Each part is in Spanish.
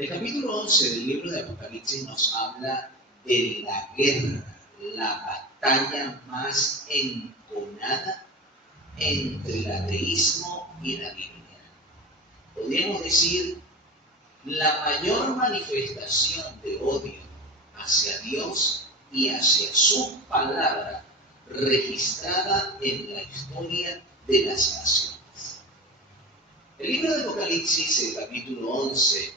El capítulo 11 del libro de Apocalipsis nos habla de la guerra, la batalla más enconada entre el ateísmo y la Biblia. Podríamos decir la mayor manifestación de odio hacia Dios y hacia su palabra registrada en la historia de las naciones. El libro de Apocalipsis, el capítulo 11,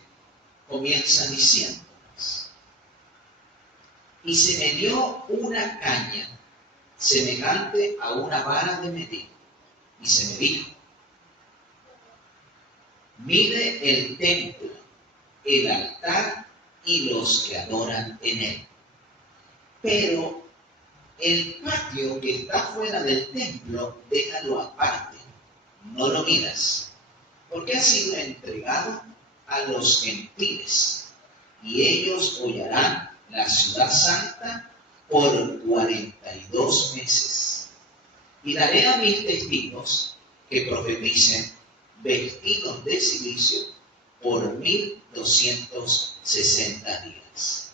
comienza diciendo: y se me dio una caña semejante a una vara de medir, y se me dijo: mide el templo, el altar y los que adoran en él. Pero el patio que está fuera del templo, déjalo aparte, no lo midas, porque ha sido entregado a los gentiles, y ellos hollarán la ciudad santa por 42 meses. Y daré a mis testigos que profeticen vestidos de silicio por 1260 días.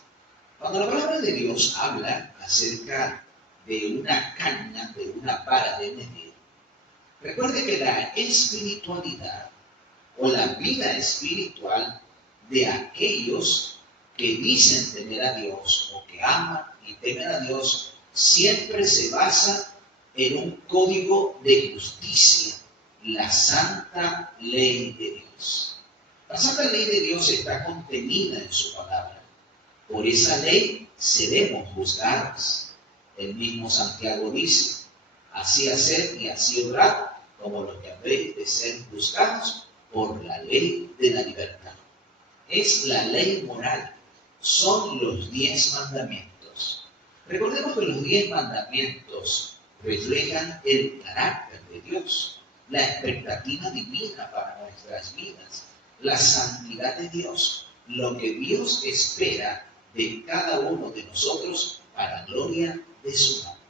Cuando la palabra de Dios habla acerca de una caña, de una vara de medir, recuerde que la espiritualidad o la vida espiritual de aquellos que dicen temer a Dios o que aman y temen a Dios siempre se basa en un código de justicia, la santa ley de Dios. La santa ley de Dios está contenida en su palabra. Por esa ley seremos juzgados. El mismo Santiago dice: así haced y así obrad, como los que habéis de ser juzgados por la ley de la libertad. Es la ley moral, son los 10 mandamientos. Recordemos que los 10 mandamientos reflejan el carácter de Dios, la expectativa divina para nuestras vidas, la santidad de Dios, lo que Dios espera de cada uno de nosotros para gloria de su nombre.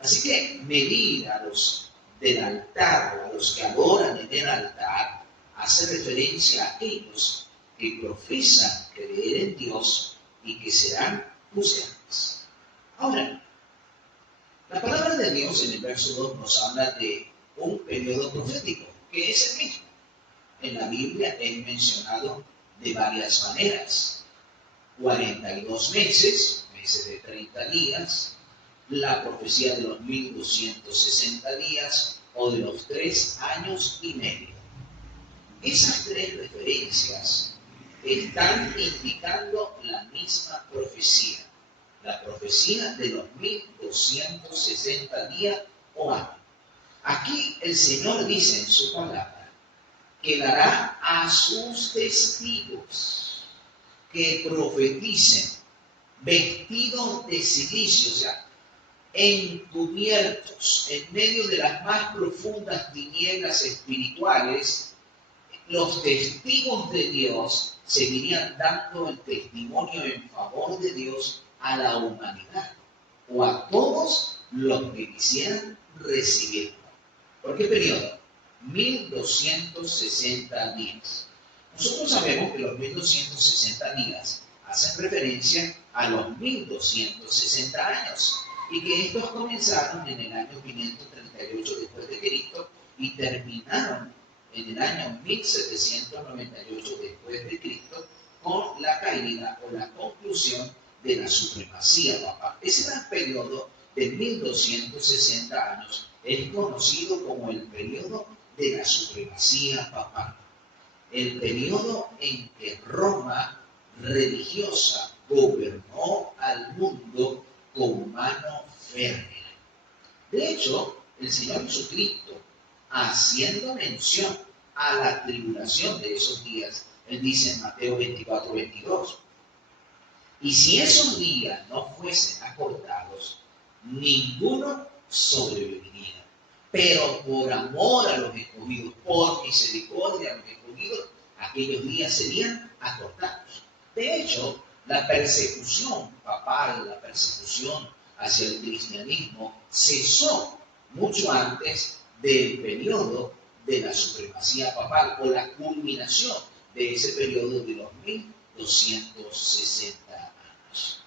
Así que medir a los del altar o a los que adoran en el altar hace referencia a aquellos que profesan creer en Dios y que serán juzgados. Ahora, la palabra de Dios en el verso 2 nos habla de un periodo profético, que es el mismo. En la Biblia es mencionado de varias maneras: 42 meses, meses de 30 días, la profecía de los 1260 días o de los 3 años y medio. Esas 3 referencias están indicando la misma profecía, la profecía de los 1260 días o años. Aquí el Señor dice en su palabra que dará a sus testigos que profeticen vestidos de silicio, o sea, encubiertos en medio de las más profundas tinieblas espirituales. Los testigos de Dios seguirían dando el testimonio en favor de Dios a la humanidad o a todos los que quisieran recibirlo. ¿Por qué periodo? 1260 días. Nosotros sabemos que los 1260 días hacen referencia a los 1260 años y que estos comenzaron en el año 538 después de Cristo y terminaron en el año 1798 después de Cristo con la caída o la conclusión de la supremacía papal. Ese gran periodo de 1260 años es conocido como el periodo de la supremacía papal, el periodo en que Roma religiosa gobernó al mundo con mano férrea. De hecho, el Señor Jesucristo, haciendo mención a la tribulación de esos días, Él dice en Mateo 24, 22, y si esos días no fuesen acortados, ninguno sobreviviría. Pero por amor a los escogidos, por misericordia a los escogidos, aquellos días serían acortados. De hecho, la persecución papal, la persecución hacia el cristianismo, cesó mucho antes del periodo de la supremacía papal o la culminación de ese periodo de los 1260 años.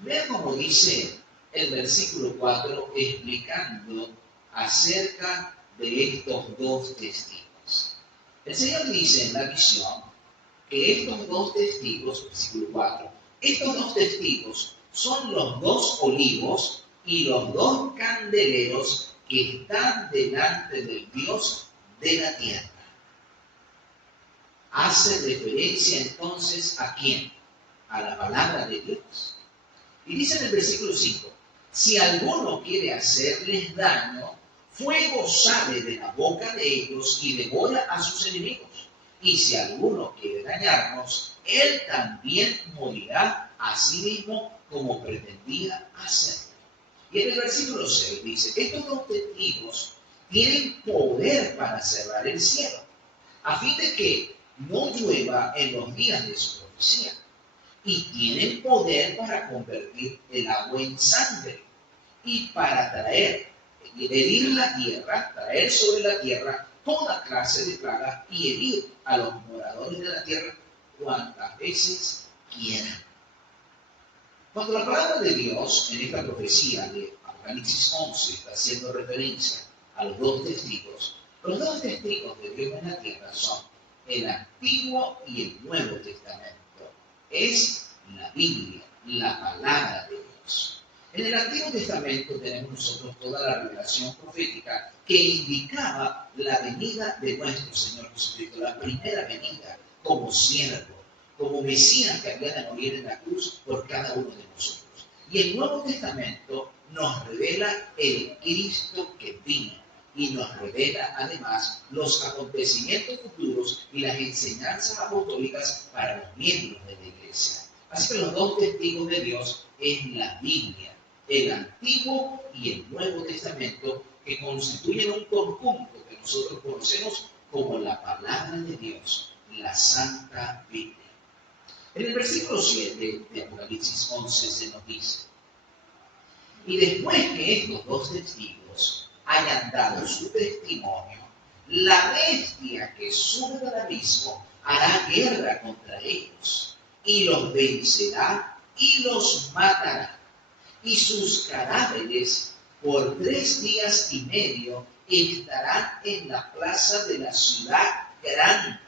Vean cómo dice el versículo 4 explicando acerca de estos dos testigos. El Señor dice en la visión que estos dos testigos, versículo 4, estos dos testigos son los dos olivos y los dos candeleros que están delante del Dios de la tierra. Hace referencia entonces ¿a quién? A la palabra de Dios. Y dice en el versículo 5, si alguno quiere hacerles daño, fuego sale de la boca de ellos y devora a sus enemigos. Y si alguno quiere dañarnos, él también morirá a sí mismo como pretendía hacerlo. Y en el versículo 6 dice, estos dos testigos tienen poder para cerrar el cielo, a fin de que no llueva en los días de su profecía. Y tienen poder para convertir el agua en sangre y para herir la tierra, traer sobre la tierra toda clase de plagas y herir a los moradores de la tierra cuantas veces quieran. Cuando la palabra de Dios en esta profecía de Apocalipsis 11 está haciendo referencia a los dos testigos de Dios en la tierra son el Antiguo y el Nuevo Testamento. Es la Biblia, la palabra de Dios. En el Antiguo Testamento tenemos nosotros toda la revelación profética que indicaba la venida de nuestro Señor Jesucristo, la primera venida como siervo, como Mesías que había de morir en la cruz por cada uno de nosotros. Y el Nuevo Testamento nos revela el Cristo que vino y nos revela además los acontecimientos futuros y las enseñanzas apostólicas para los miembros de la iglesia. Así que los dos testigos de Dios es la Biblia, el Antiguo y el Nuevo Testamento, que constituyen un conjunto que nosotros conocemos como la palabra de Dios, la Santa Biblia. En el versículo 7 de Apocalipsis 11 se nos dice, y después que estos dos testigos hayan dado su testimonio, la bestia que sube del abismo hará guerra contra ellos y los vencerá y los matará. Y sus cadáveres por 3 días y medio estarán en la plaza de la ciudad grande.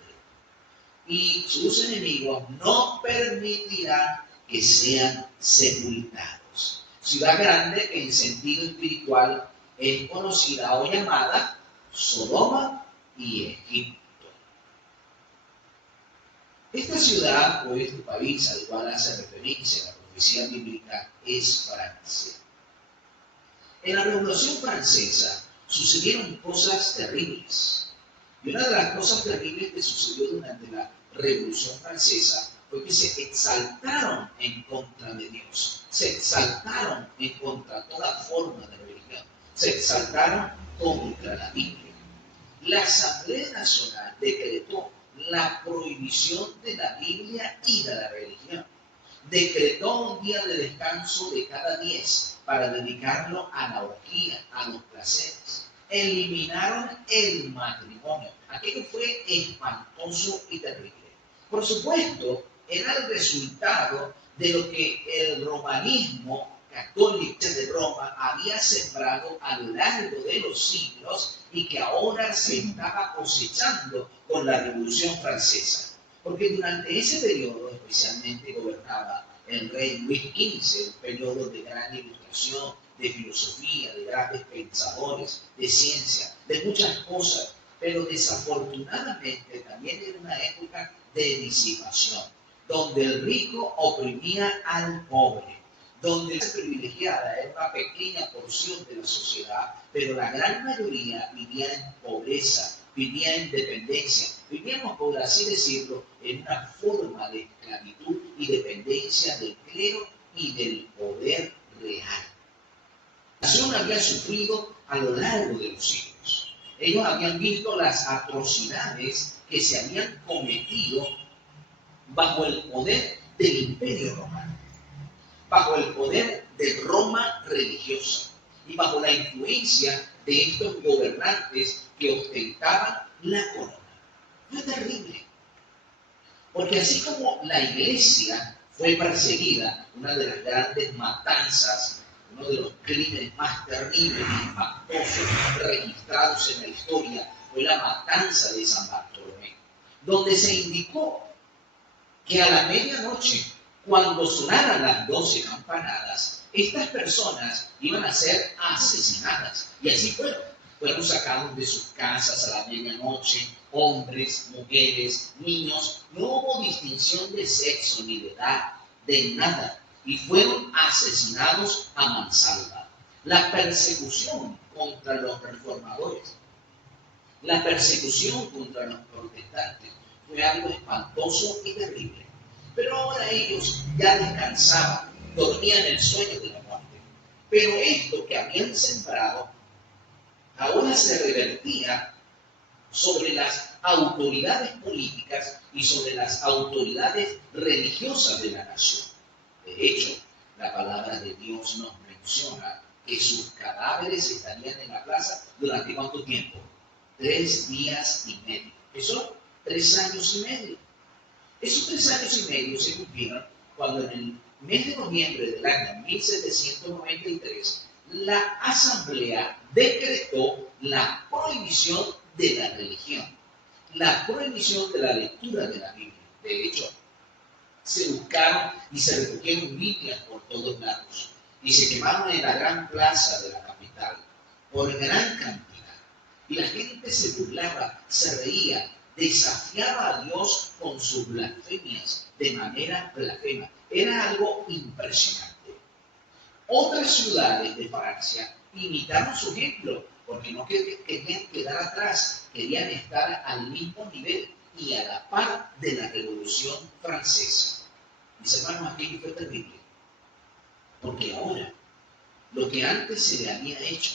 Y sus enemigos no permitirán que sean sepultados. Ciudad grande que en sentido espiritual es conocida o llamada Sodoma y Egipto. Esta ciudad o este país al cual hace referencia la profecía bíblica es Francia. En la Revolución Francesa sucedieron cosas terribles. Y una de las cosas terribles que sucedió durante la Revolución Francesa fue que se exaltaron en contra de Dios, se exaltaron en contra de toda forma de religión, se exaltaron contra la Biblia. La Asamblea Nacional decretó la prohibición de la Biblia y de la religión. Decretó un día de descanso de cada 10 para dedicarlo a la orgía, a los placeres. Eliminaron el matrimonio. Aquello fue espantoso y terrible. Por supuesto, era el resultado de lo que el romanismo católico de Roma había sembrado a lo largo de los siglos y que ahora se estaba cosechando con la Revolución Francesa. Porque durante ese periodo especialmente gobernaba el rey Luis XV, un periodo de gran ilustración, de filosofía, de grandes pensadores, de ciencia, de muchas cosas, pero desafortunadamente también era una época de disipación, donde el rico oprimía al pobre, donde la privilegiada era una pequeña porción de la sociedad, pero la gran mayoría vivía en pobreza, vivía en dependencia, vivíamos, por así decirlo, en una forma de esclavitud y dependencia del clero y del poder real. La nación había sufrido a lo largo de los siglos. Ellos habían visto las atrocidades que se habían cometido bajo el poder del Imperio Romano, bajo el poder de Roma religiosa y bajo la influencia de estos gobernantes que ostentaban la corona. Fue terrible. Porque así como la iglesia fue perseguida, una de las grandes matanzas, uno de los crímenes más terribles y espantosos registrados en la historia, fue la matanza de San Bartolomé, donde se indicó que a la medianoche, cuando sonaran las 12 campanadas, estas personas iban a ser asesinadas. Y así fueron. Fueron sacados de sus casas a la medianoche, hombres, mujeres, niños. No hubo distinción de sexo ni de edad, de nada. Y fueron asesinados a mansalva. La persecución contra los reformadores, la persecución contra los protestantes, fue algo espantoso y terrible. Pero ahora ellos ya descansaban, dormían el sueño de la muerte. Pero esto que habían sembrado, ahora se revertía sobre las autoridades políticas y sobre las autoridades religiosas de la nación. De hecho, la palabra de Dios nos menciona que sus cadáveres estarían en la plaza durante ¿cuánto tiempo? 3 días y medio. Eso 3 años y medio. Esos 3 años y medio se cumplieron cuando en el mes de noviembre del año 1793 la Asamblea decretó la prohibición de la religión, la prohibición de la lectura de la Biblia. De hecho, se buscaron y se recogieron Biblias por todos lados y se quemaron en la gran plaza de la capital por gran cantidad. Y la gente se burlaba, se reía, desafiaba a Dios con sus blasfemias de manera blasfema. Era algo impresionante. Otras ciudades de Francia imitaron su ejemplo porque no querían quedar atrás, querían estar al mismo nivel y a la par de la Revolución Francesa. Mis hermanos, aquello fue terrible, porque ahora lo que antes se le había hecho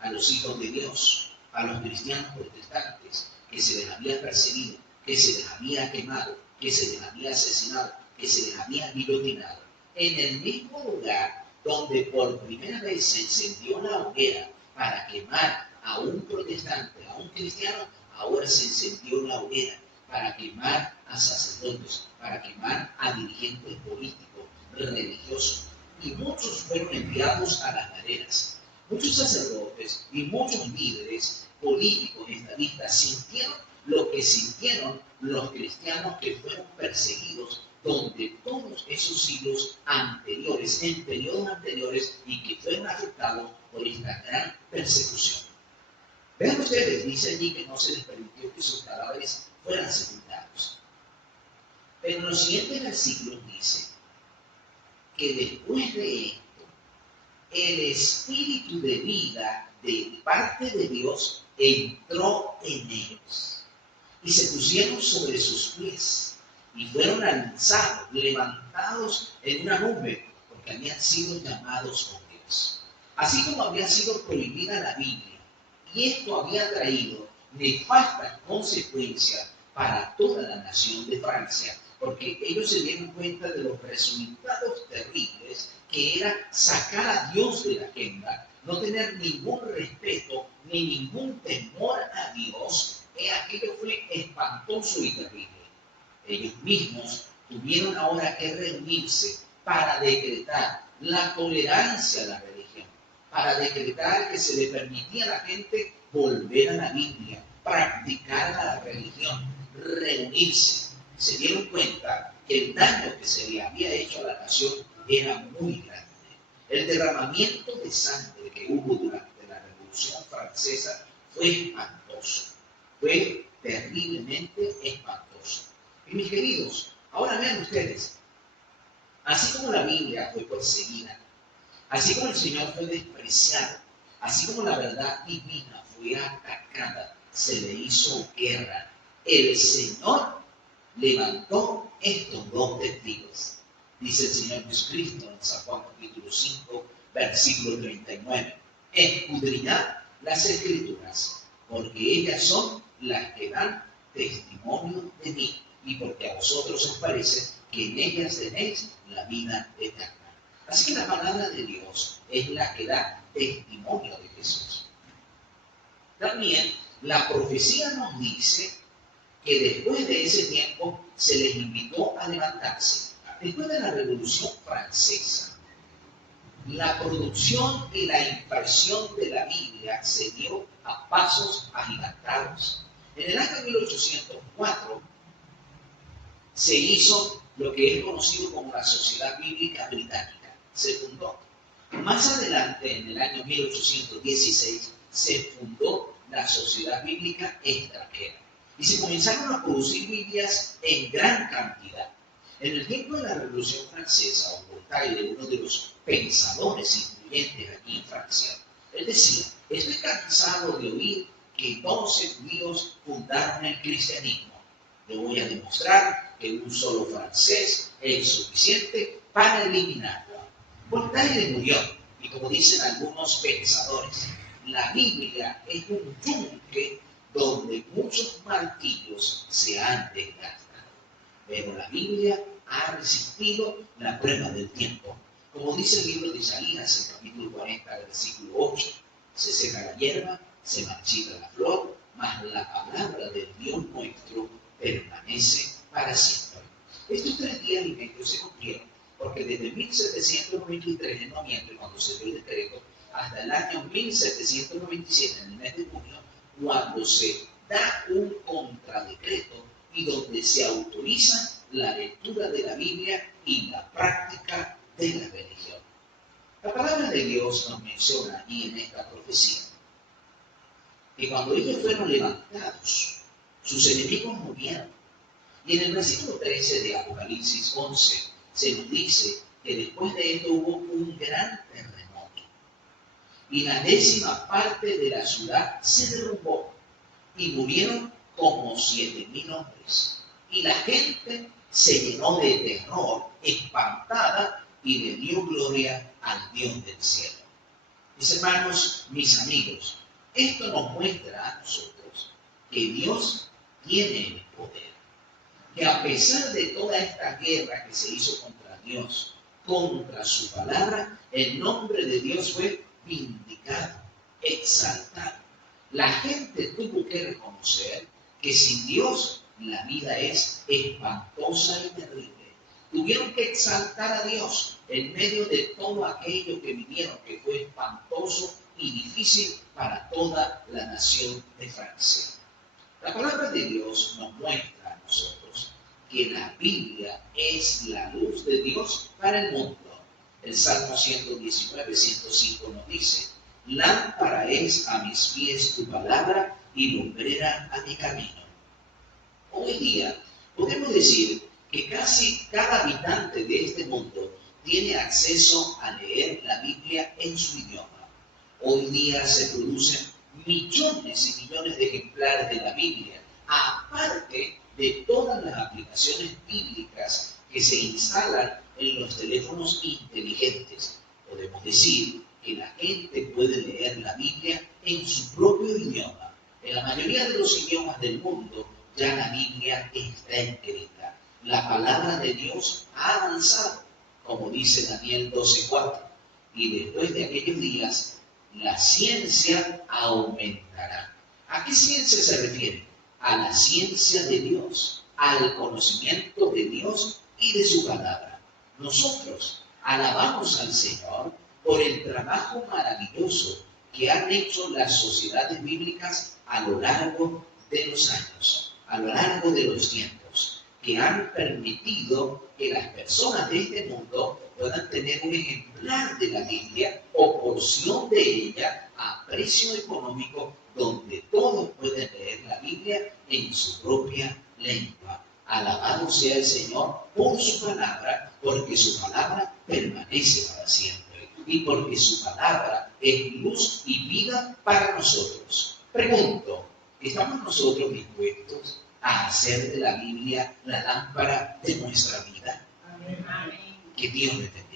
a los hijos de Dios, a los cristianos protestantes, que se les había perseguido, que se les había quemado, que se les había asesinado, que se les había guillotinado, en el mismo lugar donde por primera vez se encendió la hoguera para quemar a un protestante, a un cristiano, ahora se encendió la hoguera para quemar a sacerdotes, para quemar a dirigentes políticos, religiosos. Y muchos fueron enviados a las galeras. Muchos sacerdotes y muchos líderes políticos, estadistas, sintieron lo que sintieron los cristianos que fueron perseguidos donde todos esos siglos anteriores, en periodos anteriores, y que fueron afectados por esta gran persecución. Vean ustedes, dice allí que no se les permitió que sus cadáveres fueran sepultados. Pero en los siguientes versículos dice que después de esto, el espíritu de vida de parte de Dios entró en ellos y se pusieron sobre sus pies y fueron alzados, levantados en una nube, porque habían sido llamados por Dios. Así como había sido prohibida la Biblia, y esto había traído nefastas consecuencias para toda la nación de Francia, porque ellos se dieron cuenta de los resultados terribles que era sacar a Dios de la agenda, no tener ningún respeto ni ningún temor a Dios. Aquello fue espantoso y terrible. Ellos mismos tuvieron ahora que reunirse para decretar la tolerancia a la religión, para decretar que se le permitía a la gente volver a la Biblia, practicar la religión, reunirse. Se dieron cuenta que el daño que se le había hecho a la nación era muy grande. El derramamiento de sangre que hubo durante la Revolución Francesa fue espantoso, fue terriblemente espantoso. Y mis queridos, ahora vean ustedes, así como la Biblia fue perseguida, así como el Señor fue despreciado, así como la verdad divina fue atacada, se le hizo guerra, el Señor levantó estos 2 testigos. Dice el Señor Jesucristo en San Juan capítulo 5, versículo 39. Escudriñad las Escrituras, porque ellas son las que dan testimonio de mí, y porque a vosotros os parece que en ellas tenéis la vida eterna. Así que la palabra de Dios es la que da testimonio de Jesús. También la profecía nos dice que después de ese tiempo se les invitó a levantarse. Después de la Revolución Francesa, la producción y la impresión de la Biblia se dio a pasos agigantados. En el año 1804 se hizo lo que es conocido como la Sociedad Bíblica Británica. Se fundó. Más adelante, en el año 1816, se fundó la Sociedad Bíblica Extranjera. Y se comenzaron a producir Biblias en gran cantidad. En el tiempo de la Revolución Francesa, Voltaire, uno de los pensadores influyentes aquí en Francia, él decía: estoy cansado de oír que 12 judíos fundaron el cristianismo. Yo voy a demostrar que un solo francés es suficiente para eliminarlo. Voltaire murió, y como dicen algunos pensadores, la Biblia es un yunque donde muchos martillos se han desgastado. Pero la Biblia ha resistido la prueba del tiempo. Como dice el libro de Isaías, el capítulo 40, versículo 8, se seca la hierba, se marchita la flor, mas la palabra del Dios nuestro permanece para siempre. Estos 3 días y medio se cumplieron, porque desde 1793, en noviembre, cuando se dio el decreto, hasta el año 1797, en el mes de junio, cuando se da un contradecreto y donde se autoriza la lectura de la Biblia y la práctica de la religión. La palabra de Dios nos menciona allí en esta profecía que cuando ellos fueron levantados, sus enemigos murieron. Y en el versículo 13 de Apocalipsis 11 se nos dice que después de esto hubo un gran terremoto. Y la 10ª parte de la ciudad se derrumbó y murieron como 7,000 hombres. Y la gente se llenó de terror, espantada, y le dio gloria al Dios del cielo. Mis hermanos, mis amigos, esto nos muestra a nosotros que Dios tiene el poder. Que a pesar de toda esta guerra que se hizo contra Dios, contra su palabra, el nombre de Dios fue vindicado, exaltado. La gente tuvo que reconocer que sin Dios la vida es espantosa y terrible. Tuvieron que exaltar a Dios en medio de todo aquello que vivieron, que fue espantoso y difícil para toda la nación de Francia. La palabra de Dios nos muestra a nosotros que la Biblia es la luz de Dios para el mundo. El Salmo 119, 105 nos dice: lámpara es a mis pies tu palabra y lumbrera a mi camino. Hoy día podemos decir que casi cada habitante de este mundo tiene acceso a leer la Biblia en su idioma. Hoy día se producen millones y millones de ejemplares de la Biblia, aparte de todas las aplicaciones bíblicas que se instalan en los teléfonos inteligentes. Podemos decir que la gente puede leer la Biblia en su propio idioma. En la mayoría de los idiomas del mundo ya la Biblia está escrita. La palabra de Dios ha avanzado, como dice Daniel 12:4. Y después de aquellos días, la ciencia aumentará. ¿A qué ciencia se refiere? A la ciencia de Dios, al conocimiento de Dios y de su palabra. Nosotros alabamos al Señor por el trabajo maravilloso que han hecho las sociedades bíblicas a lo largo de los años, a lo largo de los tiempos, que han permitido que las personas de este mundo puedan tener un ejemplar de la Biblia o porción de ella a precio económico, donde todos pueden leer la Biblia en su propia lengua. Alabado sea el Señor por su palabra, porque su palabra permanece para siempre y porque su palabra es luz y vida para nosotros. Pregunto, ¿estamos nosotros dispuestos a hacer de la Biblia la lámpara de nuestra vida? Amén. Que Dios le bendiga.